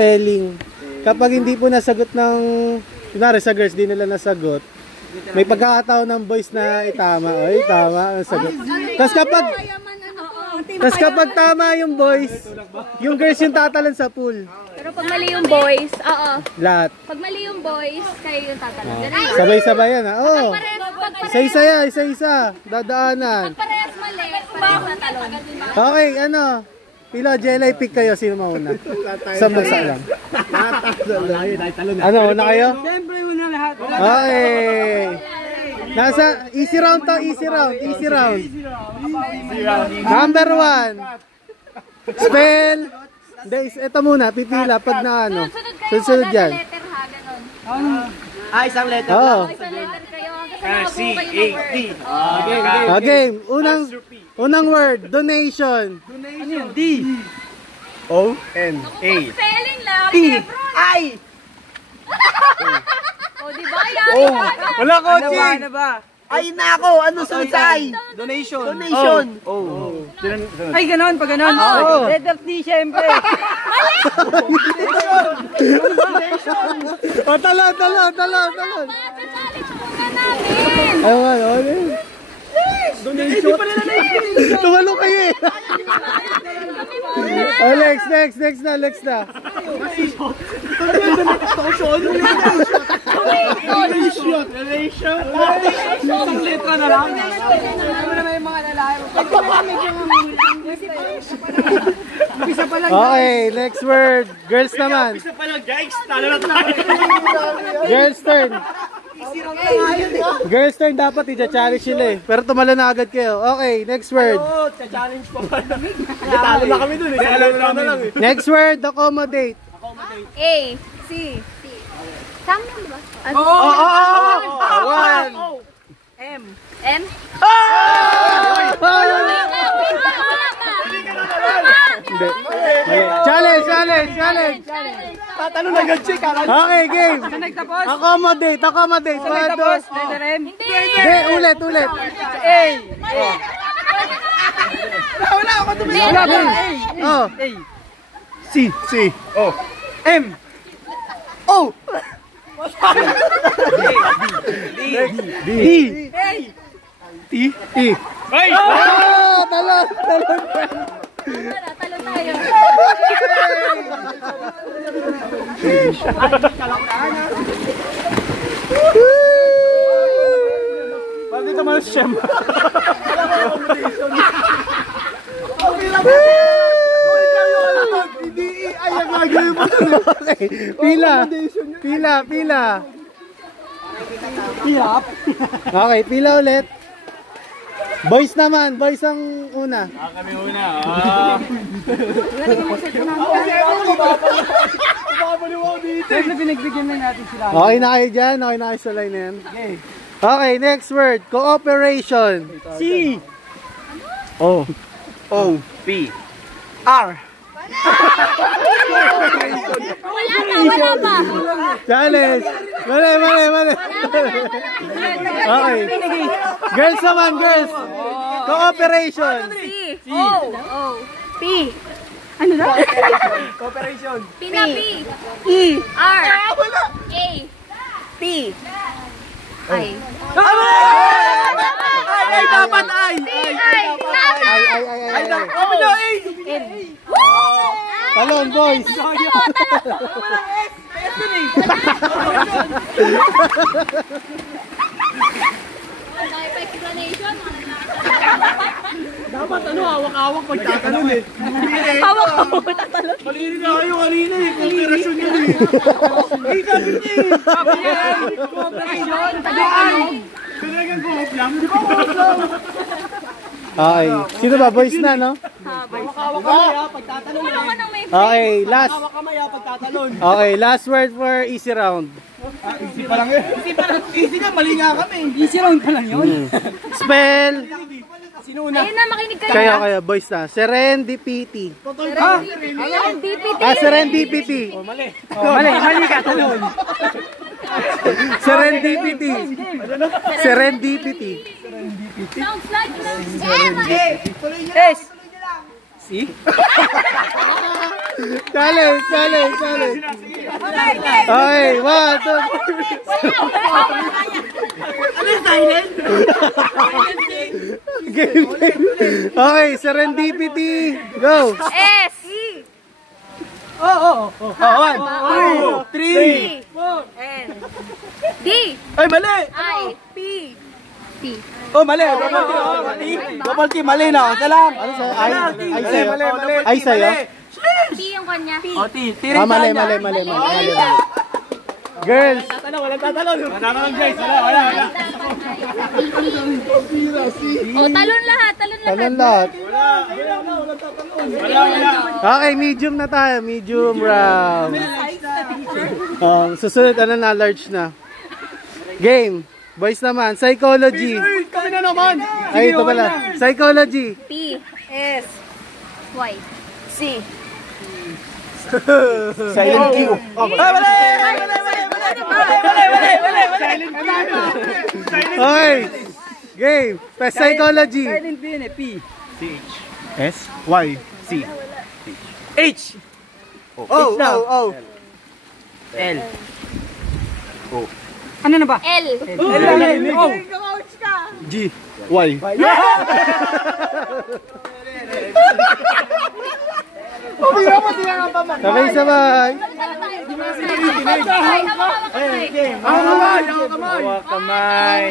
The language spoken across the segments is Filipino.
spelling. Kapag hindi po nasagot ng, kunwari sa girls, di nila nasagot, may pagkakataon ng boys na itama. Oy, tama ang sagot. Tapos kapag tama yung boys, yung girls yung tatalon sa pool. Pero pag mali yung boys, lahat. Pag mali yung boys, kayo yung tatalon. Sabay-sabay yan ha. Oh. Isa-isa yan, isa-isa. Dadaanan. Pag parehas mali, parehas tatalon. Okay, ano? Pilo, jelly pick kayo. Sino mauna? Isang bagsa lang. Ano, una kayo? Siyempre una lahat. Okay. Nasa, easy round to, easy round, easy round. Number 1. Spell. Hindi, ito muna, pipila pag na ano. Sunod yan. Letter ha, ganon. Isang letter. Oo. Isang letter kayo. C-A-D. Game. Unang word, donation. Ano yun? D. O-N-A. Spelling lang. I. O, diba yan? Wala ko, Ano ba? Ay, nako! Ano sunsay? Donation. Donation. Oh. Ay, ganon. Pag ganon. Oo. Letter T, syempre. O, talon. Challenge muna namin. Ayun. Donation. Tumalo kayo eh. Oh, next na. Donation. Isang letra na lang. Ano na yung mga lalaki? Okay, next word. Girls naman. Isa pa lang, guys. Talo na tayo. Girls turn. Girls turn dapat i-challenge sila eh. Pero tumalo na agad kayo. Okay, next word. Oo, challenge pa pa. Talo na kami dun eh. Alam na lang eh. Next word, accommodate. A, C, T. Tama yun, diba? One. M. M? Hindi. Challenge. Tatalo na agad siya. Okay, game. Saan nagtapos? Accommodate. Saan nagtapos? Letter M? Hindi, ulit. A. Wala ako tumingin. Wala ba? Oh. A. C. O. M. O. D. T. Ay! Talon. Talo tayo. Bakit dito man siyem? Pila. Okay, pila ulit. Boys naman, boys ang una. Kami una. Siyempre pinagbigyan na natin sila. Okay na kayo dyan, okay na kayo sa line na yan. Okay, next word, cooperation. C. O. P. R. Wala pa. Challenge. Mali. Okay. Girls naman, girls. Cooperation. C, O, P. Ano na? Cooperation. P na P. E. R. A. P. I. Ay, dapat ay. Ay. N. Talon, boys. Dapat hawak-hawak pagtatanong eh. Hawak-hawak tatalon. Kanina eh. Kooperasyon yun eh. Ay, sabi niya eh. Sabi niya eh. Kooperasyon. Talagang co-op lang. Di ba Okay. Sino ba? Boys na, no? hawak kamay ha, pagtatanong eh. Okay, last. Hawak kamay ha, pagtatanong. Okay, last word for easy round. Easy pa lang eh. Easy na, mali nga kami. Easy round pa lang yun. Spell. Sino una? Ayun na, makinig kayo. Kayo, boys na. Serendipity. Serendipity. Serendipity. Mali ka, tulun. Serendipity. Serendipity. Sounds like an S. Challenge. Okay, 1, 2. Ano yung silent? Game. Okay, serendipity. Go. S. Oh, 1, 2, 3, 4. N. D. Ay, mali! I. P. P. Oh, mali. Double T, mali na. Salam. Ano sa'yo? Ay sa'yo? Mali. Ay sa'yo? P yung kanya. P. Oh, T. Mali. Girls. Walang tatalon. Wala naman guys. Wala. O, talon lahat. Talon lahat. Okay, medium na tayo. Medium round. Susunod, large na. Game. Boys naman, psychology. Kami na naman. Ay, ito pala. Psychology. P. S. Y. C. Silent Q. Mali. Okay. Game. Psychology. Silent B yun eh. P. S. Y. C. H. Oh. L. O. Ano na ba? L. O. G. Y. Sabay. Hawak kamay.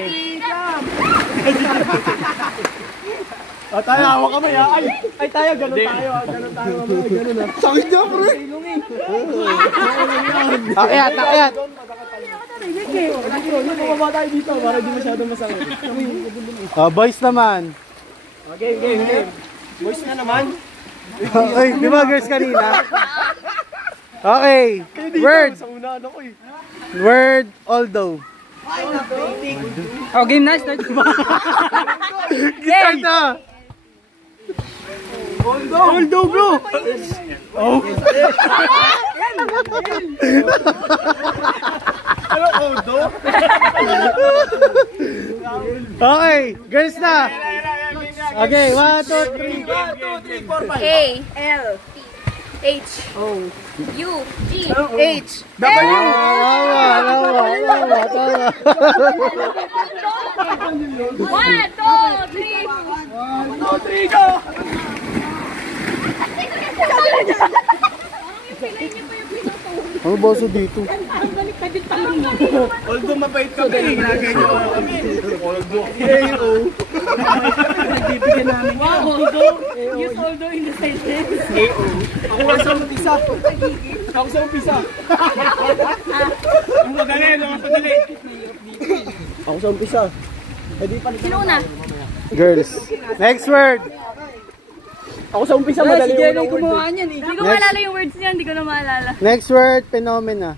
Tayo, hawak kamay. Ay, tayo, ganun tayo. Sakit niya, pre. Akyat. Bumaba tayo dito para di masyadong masakit. Boys naman. Game. Boys na naman. Ay, di ba girls kanina? Okay. Word. Sa una, ano ko eh. Word, although. Oh, game na. Start. Start na. Although, bro. Oh. Ano, although? Okay, girls na. Okay, 1, 2, 3. 1, 2, 3, 4, 5. A. L. H. O. U. G. H. Tawa. 1, 2, 3. 2, 3, go! Ano boso dito? Although mabait kami, ginagay nyo kami. Although. A-O. Nagbibigyan namin. Use although in the sentence. A-O. Ako sa umpisa. Ang madali. Ako sa umpisa. Sino una? Girls. Next word. Ako sa umpisa, madali yung gumawa niyan eh. Hindi ko maalala yung words niya. Hindi ko na maalala. Next word, phenomena.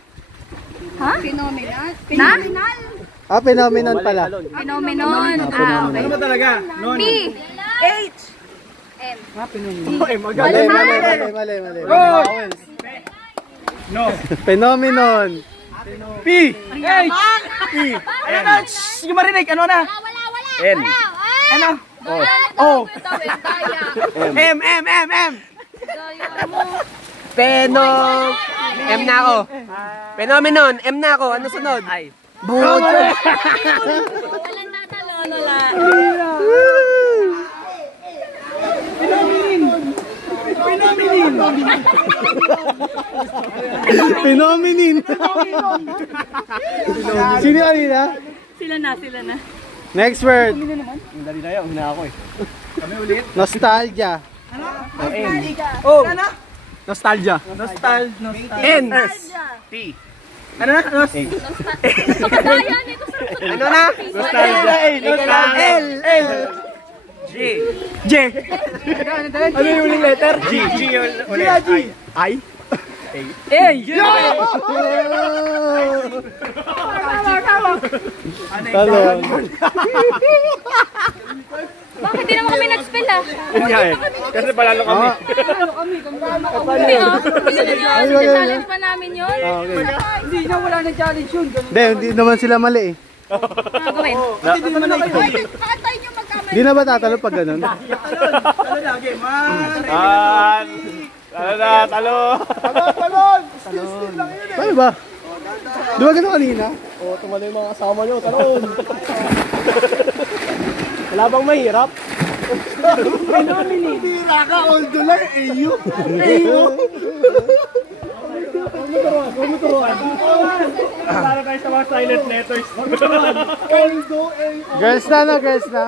Ha? Phenomenal. Phenomenal? Phenomenon pala. Phenomenon. Okay. Ano ba talaga? P. H. M. Mali. No. Phenomenon. P. H. P. Ano na? Yung marinig. Ano na? Wala. N. Ano? O. M. M na ako. Phenomenon, M na ako. Ano sunod? Ay. Buhod. Walang tatalon. Wala. Phenomenon. Sino kanina? Sila na. Next word. Ang dali na yun. Hina ako eh. Kami ulit. Nostalgia. Oh. Nostalgia. N. S. T. Ano na? Pagkadaya nito sa Ano na? Nostalgia. L. G. J. Ano yung uling letter? G. G yung uling. G. I. A. Talon. Bakit di naman kami nag-spell ah? Kasi palalo kami. Challenge pa namin yun. Okay. Hindi na, wala na challenge yun. Hindi naman sila mali eh. Gawin. Hindi naman na kayo. Kakantay nyo Hindi na ba tatalo pag ganun? Talo lagi, man. Talo. Paano ba? Di ba ganun kanina? O, tumalo yung mga kasama nyo. Talon. Wala bang mahirap? Bira ka, oldo lang. Eyo. Para tayo sa mga silent letters. Girls na, no? Girls na.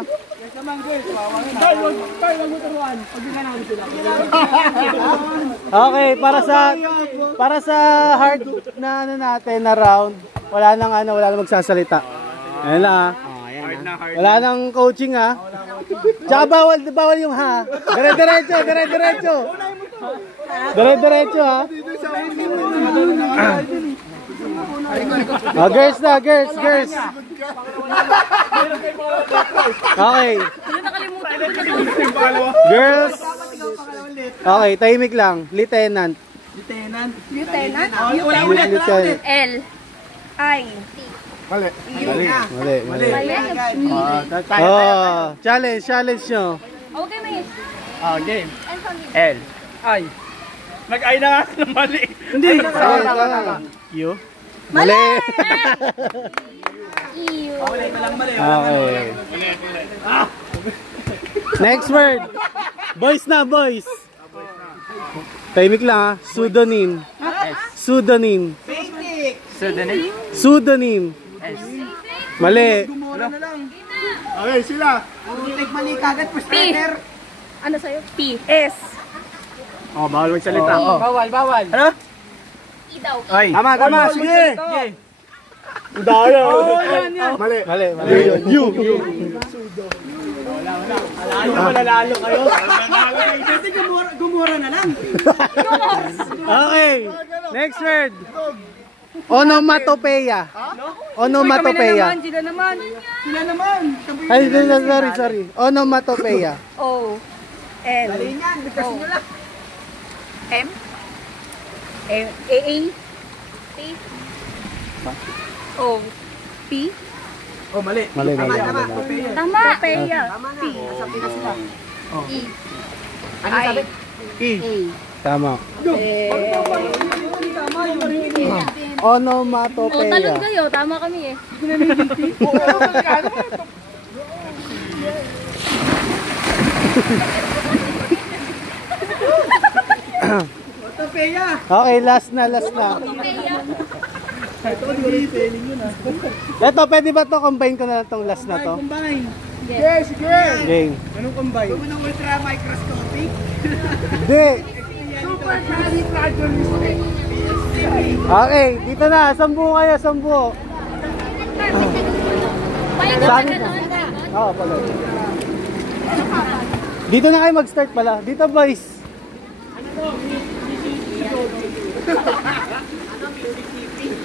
Okay, para sa hard na ano natin na round, wala nang magsasalita. Ayun lang ah. Wala nang coaching ah. Tsaka bawal yung ha. Dire-diretso. Dire-diretso ha. Oh, girls na, girls. Okay. Girls. Okay, tahimik lang. Lieutenant. Lieutenant? Lieutenant. L. I. Mali. Mali. Oh, challenge nyo. Okay, may. Game. And family. L. I. Nag-I na nga ng mali. Hindi. You? Mali. EU. Okay. Next word. Boys na, boys. Tahimik lang ha. Pseudonym. Pseudonym. Mali. Okay, sila. P. Ano sa'yo? P. S. Oh, bawal magsalita. Bawal. Ano? E daw. Ay. Tama. Sige. Daya. Mali. You. Malalalo kayo. Okay. Next word. Onomatopeia. Onomatopeia. Sila naman. Ay, sorry. Onomatopeia. O. L. O. M. A. P. O. P. Oh, mali. Mali. Tama. Peya. P. E. Ano sabi? A. Tama. O, Onomatopeia. talon kayo. Tama kami eh. Okay, last na. Ito, pwede ba to combine ko na lang tong last na to? Yes. Game. Anong combine? Ultra microscopic. Hindi. Okay, dito na. Sambu kayo, sambu. Saan? Oo, pala. Dito na kayo mag-start pala. Dito, boys.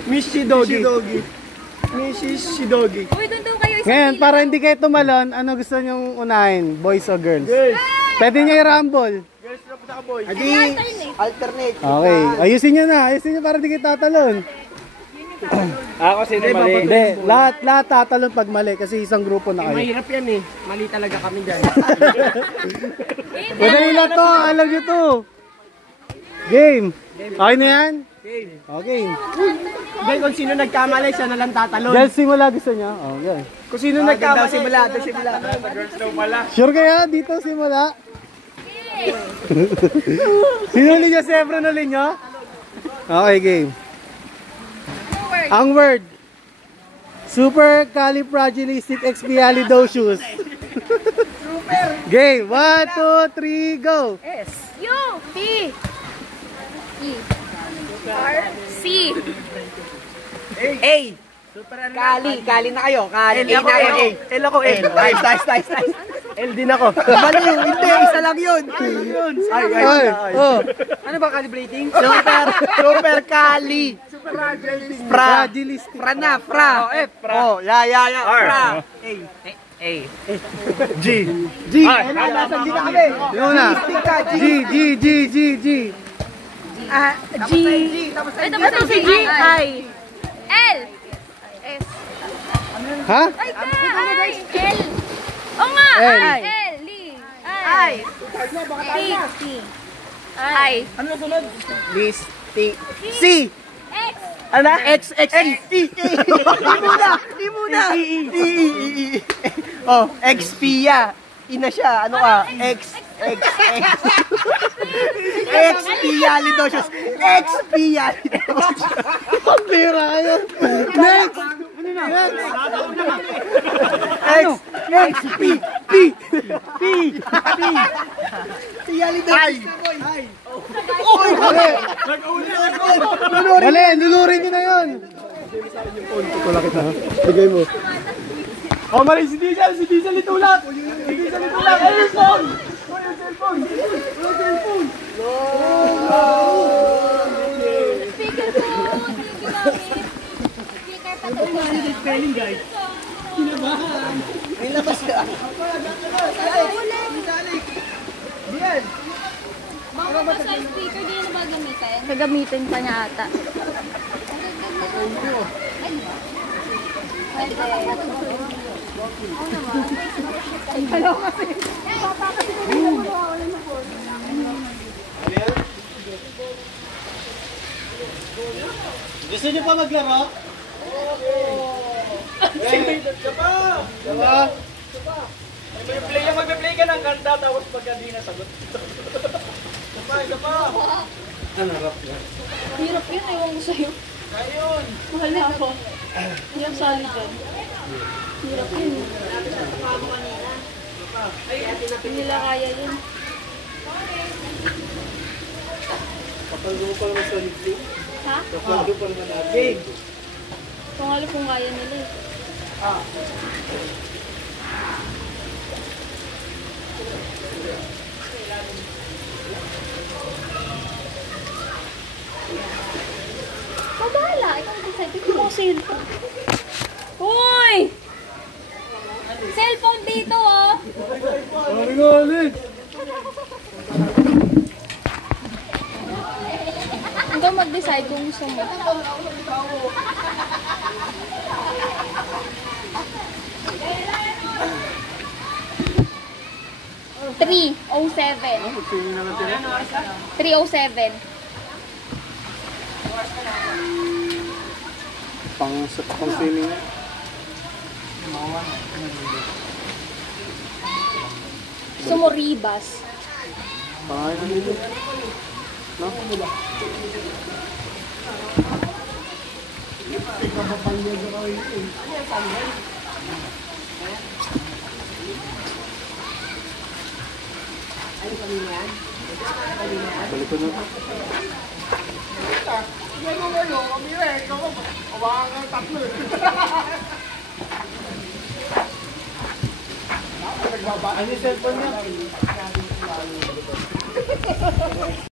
Miss Shidogi. Mrs. Shidogi. Uy, doon kayo isa. Ngayon, para hindi kayo tumalon, ano gusto nyong unahin? Boys o girls? Pwede nyo i-rumble. Girls na punta ka, boy. Adi, Alternate. Okay, ayusin nyo para hindi kayo tatalon. Ako sino mali? Hindi, lahat tatalon pag mali kasi isang grupo na kayo. Mahirap yan eh. Mali talaga kami dyan. Madali na to, alam nyo to. Game. Okay na yan? Okay. Dahil kung sino nagkamali, siya na lang tatalon. Dahil simula gusto nyo? Okay. Kung sino nagkamali, simula. Sure kaya dito simula? Sinuli nyo si Efron ulit nyo? Okay, game. Ang word. Supercalifragilisticexpialidocious. Game. 1, 2, 3, go. S. U. P. E. R. C. A. Kali na kayo. Kali. A na kayo. L ako. Nice. L din ako. Mali yun. Hindi, isa lang yun. Ay. Oh. Ano ba calibrating? Super Kali. Fragilistic. Fra. F. Oh, ya. Fra. A. G. Nasaan G na kami? Yung una. G. G. Ito si G. I. L. S. Ha? Ay, I. L. O nga. L. I. T. I. Ano na sunod? List. T. C. X. Ano? X. X. E. E. E muna. E. Oh, Xpia. Ina siya. Ano ka? X. Xpia Lidocious. Xpia Lidocious. Pambira kayo. Next! X. P. Pia Lidocious. Mali, lulurin nyo na yun. Bigay mo. Oh, mali si Diesel itulak. Si Diesel itulak. Ayun yung phone. Yung cellphone. Speaker po. Speaker pa to. Spelling guys. May labas ka. Mga pa sa speaker, di na ba gamitin? Gagamitin pa niya ata. Gusto nyo pa maglaro? Magpe-play ka ng kanta tapos pagka di nasagot. Hirap yun, ewan ko sa'yo. Mahal na ako. Hirap sali dyan. Hirap yun. Hindi nila kaya yun. Papalgo pa naman sa libre. Ha? Papalgo pa naman natin. Kung alam kung kaya nila eh. Bahala, ikaw decide. Ito mo cellphone. Uy! Cellphone dito oh! Ikaw mag-decide kung gusto mo. $307. 307. Pang swimming na. Gusto mo ribas? Pangalan dito. No? Balik ko na. Ano yung cellphone niya?